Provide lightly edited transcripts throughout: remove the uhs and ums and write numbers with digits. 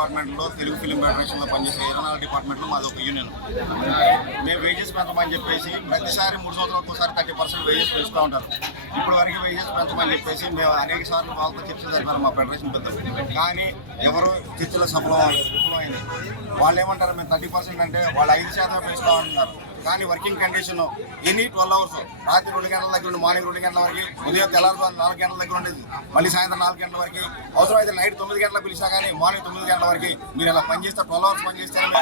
డిపార్ట్మెంట్లో తెలుగు ఫిలిం ఫెడరేషన్లో పనిచేసే 24 డిపార్ట్మెంట్లో మాది ఒక యూనియన్. మేము వేజెస్ పెంచమని చెప్పేసి ప్రతిసారి 3 సంవత్సరాలకు ఒకసారి 30% వేజెస్ పెంచుతూ ఉంటారు. ఇప్పుడు వరకు వేజెస్ పెంచమని చెప్పేసి మేము అనేక సార్లు వాళ్ళతో చర్చలు జరిపారు మా ఫెడరేషన్ పెద్దలు. కానీ ఎవరు చర్చలో సఫలమైంది. వాళ్ళు ఏమంటారు, మేము 30% అంటే వాళ్ళు 5% పెంచుతామంటున్నారు. కానీ వర్కింగ్ కండిషన్ ఎనీ 12 అవర్స్, రాత్రి 2 గంటల దగ్గర నుండి మార్నింగ్ 2 గంటల వరకు, ఉదయం తెల్లారు 4 గంటల దగ్గర ఉండేది, మళ్ళీ సాయంత్రం 4 గంటల వరకు, అవసరమైతే నైట్ 9 గంటలకు పిలిచినా కానీ మార్నింగ్ 9 గంటల వరకు మీరు ఇలా పనిచేస్తే 12 అవర్స్ పనిచేస్తారు.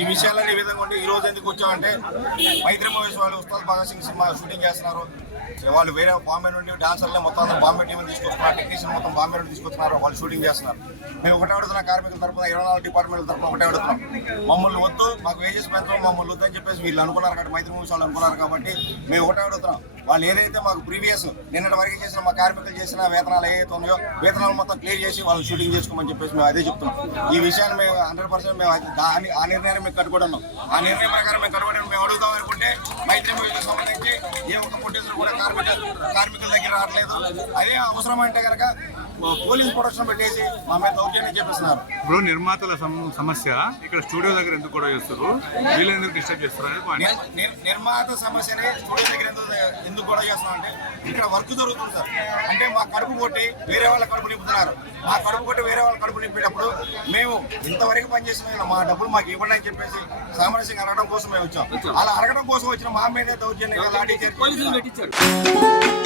ఈ విషయాలన్నీ ఈ విధంగా ఉండి ఈ రోజు ఎందుకు వచ్చామంటే మైత్రి మూవీస్ వాళ్ళు ఉస్తాద్ భగత్ సింగ్ సినిమా షూటింగ్ చేస్తున్నారు. వాళ్ళు వేరే బాంబే నుండి డాన్సర్లే మొత్తం బాంబే టీం తీసుకొస్తున్నారు, టెక్నీషియన్ మొత్తం బాంబే నుండి తీసుకొస్తున్నారు, వాళ్ళు షూటింగ్ చేస్తున్నారు. మేము ఒకటే అడుగుతున్నాం, కార్మికుల తరఫున 24 డిపార్ట్మెంట్ల తరఫున ఒకటే అడుగుతున్నాం, మమ్మల్ని వద్దు, మాకు వేజెస్ పెంచడం మమ్మల్ని వద్దు అని చెప్పేసి వీళ్ళు అనుకున్నారు కాబట్టి, మైత్రి మూవీస్ వాళ్ళు అనుకున్నారు కాబట్టి మేము ఒకటే అడుగుతున్నాం. వాళ్ళు ఏదైతే మాకు ప్రీవియస్ నిన్నటి వరకు చేసిన మా కార్మికులు చేసిన వేతనాలు ఏదైతే ఉన్నాయో వేతనాలు మొత్తం క్లియర్ చేసి వాళ్ళు షూటింగ్ చేసుకోమని చెప్పేసి మేము అదే చెప్తున్నాం. ఈ విషయాన్ని మేము 100% మేము ఆ నిర్ణయాన్ని మేము కట్టుబడి ఉన్నాం. ఆ నిర్ణయం ప్రకారం మేము కట్టుబడి మేము అడుగుతాం అనుకుంటే మైత్రి మూవీకి సంబంధించి ఏ ఒక్క ఫుటేజ్ కూడా కార్మికుల దగ్గర రావట్లేదు. అదే అవసరం అంటే కనుక పోలీస్ ప్రొటెక్షన్ పెట్టేసి మా మీద దౌర్జన్యం చేపిస్తున్నారు. ఇప్పుడు నిర్మాతల సమస్య ఇక్కడ స్టూడియో దగ్గర ఎందుకు కూడా చేస్తారు, వీళ్ళు ఎందుకు డిస్టర్బ్ చేస్తారు అనేది నిర్మాత సమస్యని స్టూడియో దగ్గర ఎందుకు గొడవ చేస్తున్నాం అంటే ఇక్కడ వర్క్ జరుగుతుంది సార్. అంటే మా కడుపు కొట్టి వేరే వాళ్ళ కడుపు నింపుతున్నారు. మా కడుపు కొట్టి వేరే వాళ్ళ కడుపు నింపేటప్పుడు మేము ఇంతవరకు పనిచేసిన మా డబ్బులు మాకు ఇవ్వండి అని చెప్పేసి సామరస్యంగా అడగడం కోసం మేము వచ్చాం. అలా అడగడం కోసం వచ్చిన మా మీదే దౌర్జన్యంగా లాఠీ చార్జ్